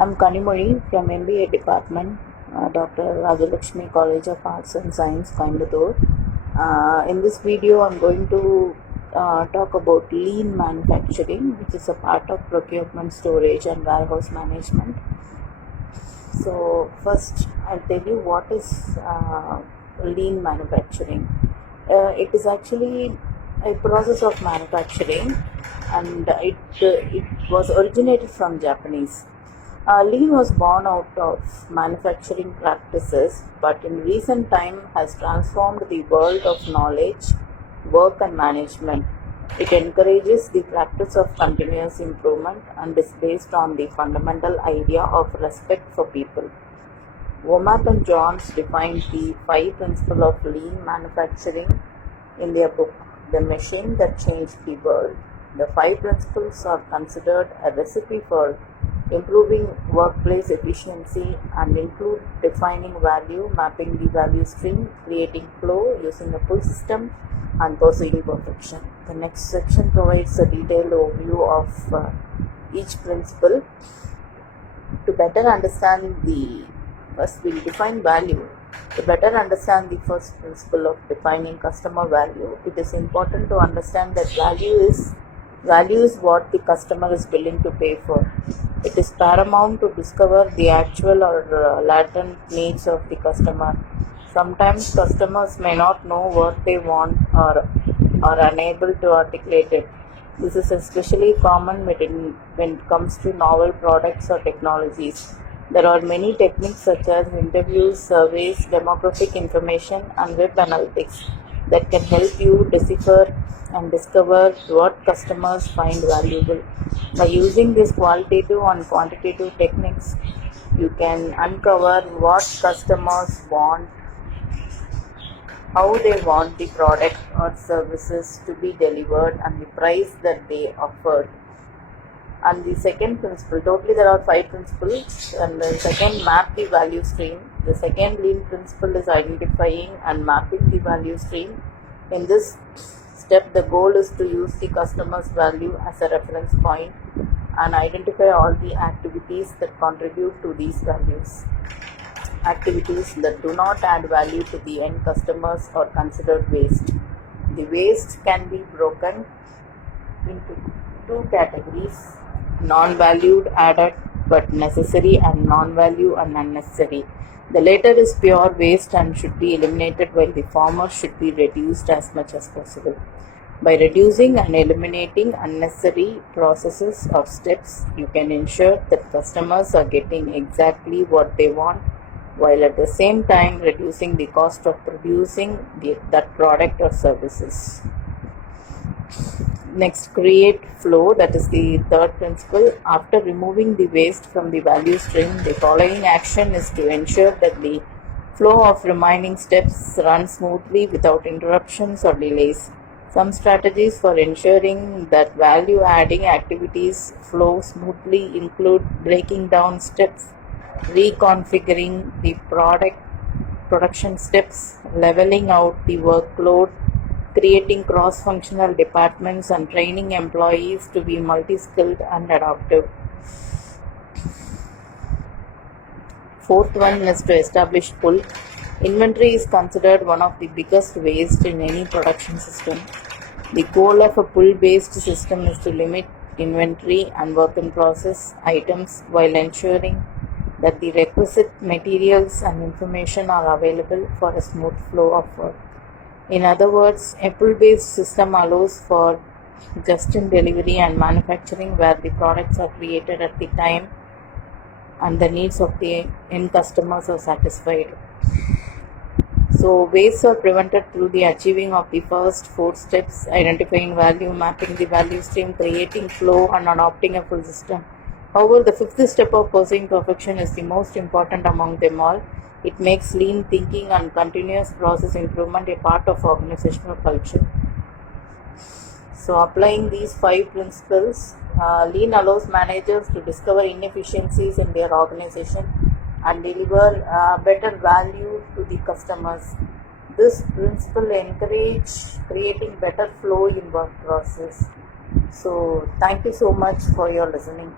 I'm Kanimozhi from MBA department, Dr. Rajalakshmi College of Arts and Science, Coimbatore. In this video, I'm going to talk about lean manufacturing, which is a part of procurement, storage, and warehouse management. So, first, I'll tell you what is lean manufacturing. It is actually a process of manufacturing, and it was originated from Japanese. Lean was born out of manufacturing practices, but in recent time has transformed the world of knowledge, work and management. It encourages the practice of continuous improvement and is based on the fundamental idea of respect for people. Womack and Jones defined the 5 principles of lean manufacturing in their book, The Machine That Changed the World. The 5 principles are considered a recipe for improving workplace efficiency and include defining value, mapping the value stream, creating flow, using a pull system, and pursuing perfection. The next section provides a detailed overview of each principle. To better understand first we'll define value. To better understand the first principle of defining customer value, it is important to understand that value is what the customer is willing to pay for. It is paramount to discover the actual or latent needs of the customer. Sometimes customers may not know what they want or are unable to articulate it. This is especially common when it comes to novel products or technologies. There are many techniques such as interviews, surveys, demographic information, and web analytics that can help you decipher and discover what customers find valuable. By using these qualitative and quantitative techniques, you can uncover what customers want, how they want the product or services to be delivered, and the price that they offered. And the second principle, totally there are 5 principles, and the second, map the value stream. The second lean principle is identifying and mapping the value stream. In this step, the goal is to use the customer's value as a reference point and identify all the activities that contribute to these values. Activities that do not add value to the end customers are considered waste. The waste can be broken into 2 categories: non-valued added but necessary, and non-value and unnecessary. The latter is pure waste and should be eliminated, while the former should be reduced as much as possible. By reducing and eliminating unnecessary processes or steps, you can ensure that customers are getting exactly what they want, while at the same time reducing the cost of producing that product or services. Next, create flow, that is the third principle. After removing the waste from the value stream, the following action is to ensure that the flow of remaining steps runs smoothly without interruptions or delays. Some strategies for ensuring that value-adding activities flow smoothly include breaking down steps, reconfiguring the production steps, leveling out the workload, creating cross-functional departments, and training employees to be multi-skilled and adaptive. Fourth one is to establish pull. Inventory is considered one of the biggest waste in any production system. The goal of a pull-based system is to limit inventory and work-in-process items while ensuring that the requisite materials and information are available for a smooth flow of work. In other words, a pull-based system allows for just-in-delivery and manufacturing, where the products are created at the time and the needs of the end customers are satisfied. So, wastes are prevented through the achieving of the first 4 steps: identifying value, mapping the value stream, creating flow, and adopting a full system. However, the 5th step of pursuing perfection is the most important among them all. It makes lean thinking and continuous process improvement a part of organizational culture. So, applying these 5 principles, lean allows managers to discover inefficiencies in their organization and deliver better value to the customers. This principle encourages creating better flow in work process. So, thank you so much for your listening.